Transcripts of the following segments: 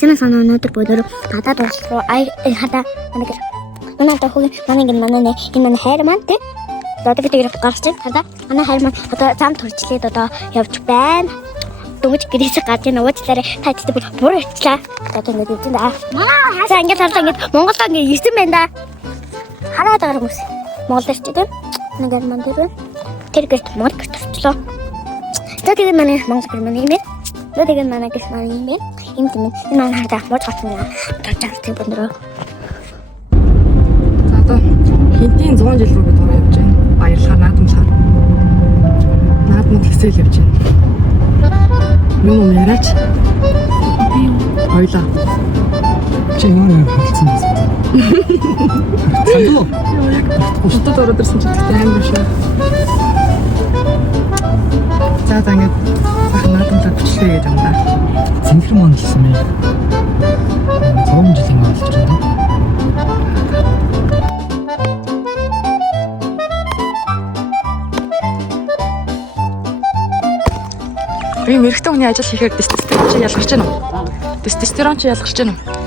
Сайн санаа өнөөдөр өнөөдөр надад болроо хата манай манай хүүгийн манай энэ манай хайр маань тий. Одоо бид ирэх гарч байна. Хата манай хайр маань одоо зам төрчлээд одоо явж байна. Дөнгөж гэрээсээ гарч ийн уучлаарай. Та ч бүр ирчлаа. Одоо ингэ дивдэн да. Хасаа ингэ тарлаа ингэ Монголоо ингэ ирсэн байна да. Хараад байгаа хүмүүс. Монгол ирч тийм. Нэг манд дөрөв. Тэр гэрт Монгол төрчлөө. Тэгээд манай Монгол гэр манай юм. Тэгээд манай гэр манай юм. Им тийм энэ маань хадаа мууч гатна. Тачаал тийм өндрөө. За одоо хинтийн 100 жил рүү бид ороо явж байна. Баярлалаа наадамлаа. Наадмад ихсэл явж байна. Юм яриач. Хоёлаа. Чи юу хэлсэн бэ? Сандуу. Хотод ороод ирсэн чинь амар шүү. За ингэж наадамлаа бичлээ гэж байна. Цэнхэр мөн гэсэн юм. 100 жилийн болж байна. Ийм эрэгтэй хүний ажил хийхээр тестостерон чи ялгарч байна уу? Тестостерон чи ялгарч байна уу?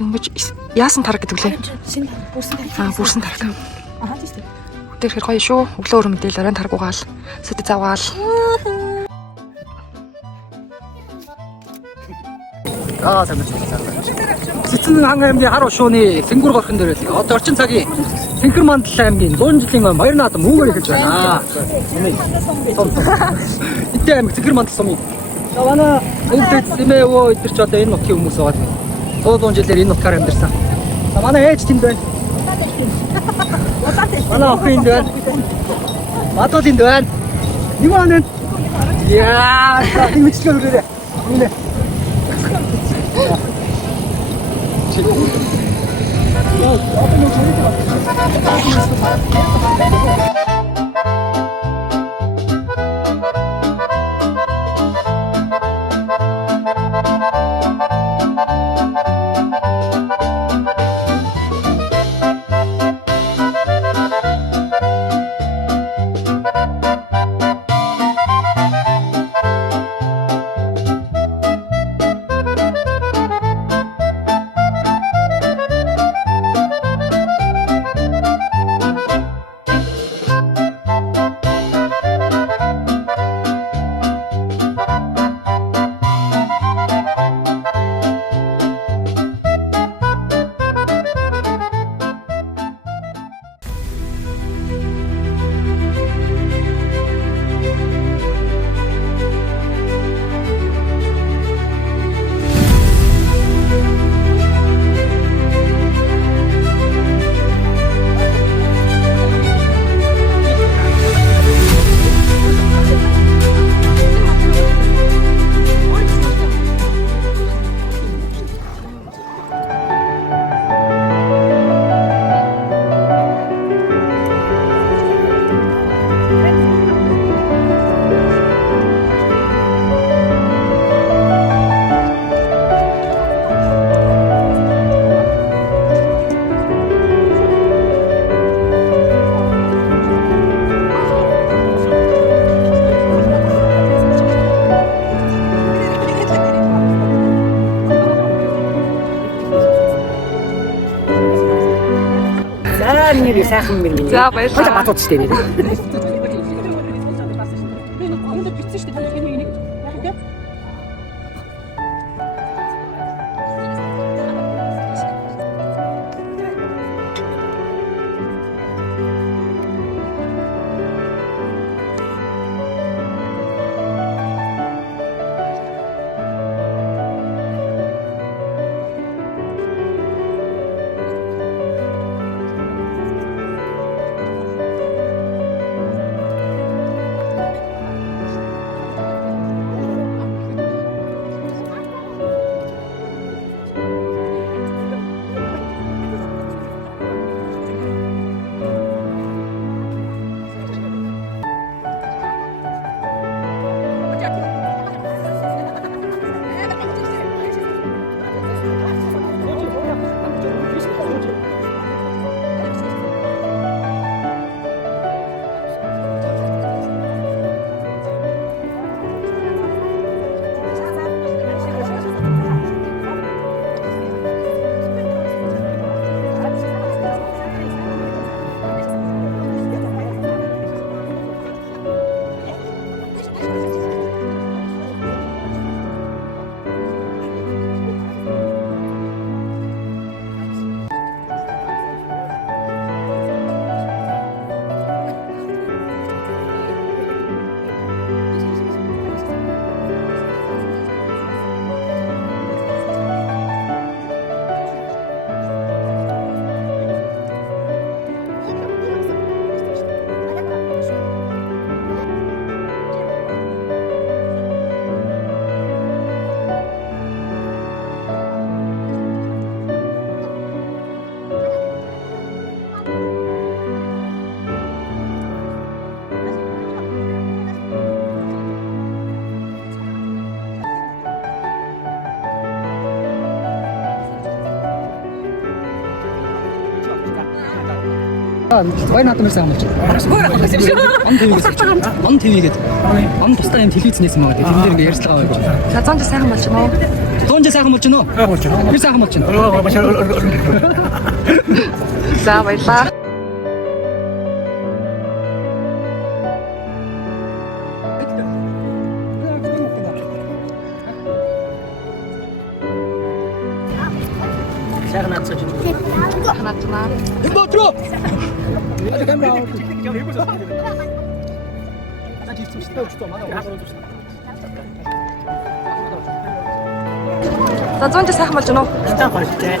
Дөнгөж яасан тараг гэдэг лээ. Бүрсэн тараг. Тэр хэр гоё шүү. Өглөө өөр мэдээл оройн тараг угаал. Сэт завгаал. Сайн байна. Цэцэн аймгийн хар ушууны Сэнгүр горхон дээр байлаа. Одоо орчин цагийн Цэнхэр мандал аймгийн 100 жилийн баяр наадам мөнгөөр эхэлж байна. Эдгээр аймаг Цэнхэр мандал сумын. За манай өвдөд Сэмэвөө эдгэр ч одоо энэ нутгийн хүмүүс байгаа. 100 жилээр энэ нутгаар амьдэрсэн. За манай ээж тэнд байна. Манай охин энд байна. Бадууд энд байна. Юу анаа? Яа, энэ мэдлэг өрөөрэй. Үнэ. Сайхан минь. За баярлалаа. Хойло батууд штэ нэр. Why not мэрсэн хамаач? Он TVгээд. Он тусдаа юм телевиз нээсэн байгаа. Тэр дээр ингээ ярьцлага байгаа. За 100 сайхан болж байна уу? 100 сайхан болж байна уу? Би сайхан болж байна. За баярлаа. Сайхан наацаж байна. 하나쯤만. 이거 들어. 아직 카메라. 자 100 сайхан болж байна уу? 진짜 맛있대.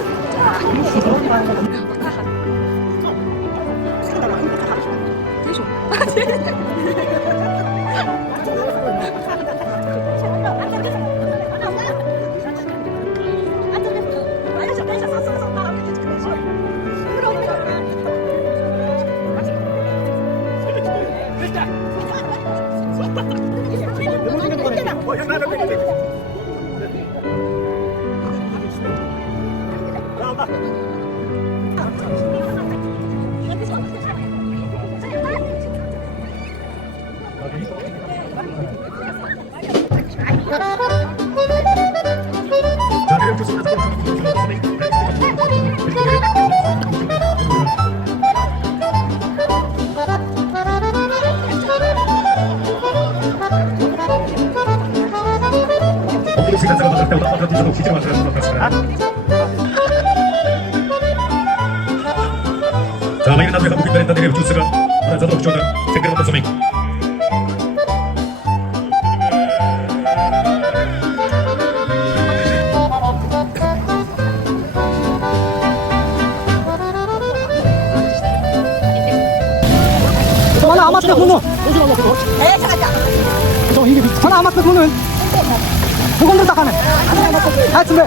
자, 많은 남녀가 보기만 했던 내일 주스가 하나 자동 조절 생각을 못한 소미. 하나 안 맞다 손은. 네, 잠깐만. 저 이게 하나 안 맞다 손은. 그건들 딱 하네. 아, 준비.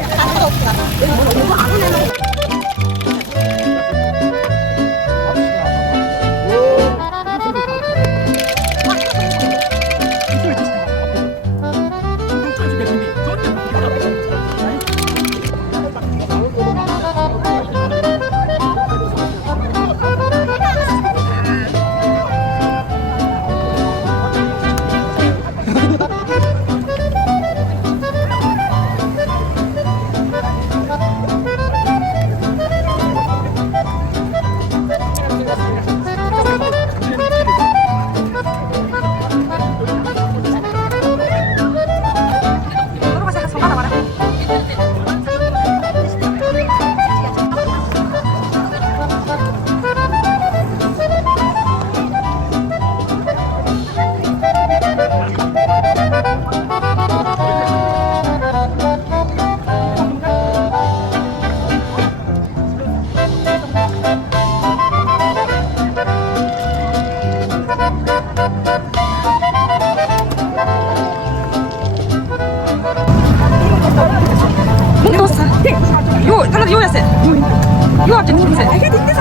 이거 갑자기 무슨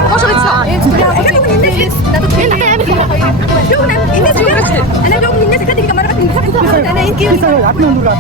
거셔겠어. 나도 제일 그리고 난 인내수 그렇지. 나 조금 인내수 같으니까 말하는 거. 나 인기. 앞에 온도가